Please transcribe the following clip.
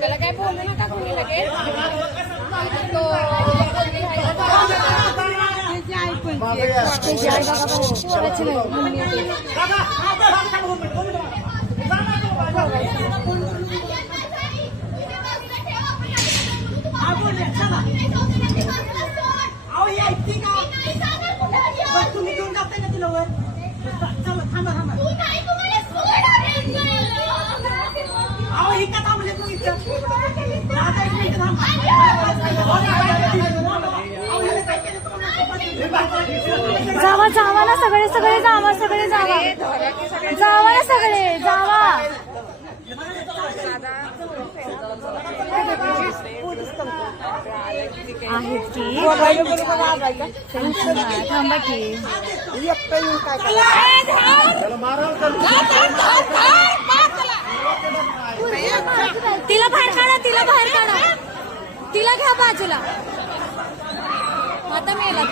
त्याला काय बोलू नका कोणी लगेच तुम्ही घेऊन जाताय ना तिला वर चला थांबा थांबा अहो ही का थांबले तुम्ही दादा एक मिनिट थांबा जावा जावा ना सगळे सगळे जावा सगळे जावा जावा ना सगळे जावा आहेत की थांबा की तिला बाहेर काढा तिला बाहेर काढा तिला घ्या बाजूला आता मेला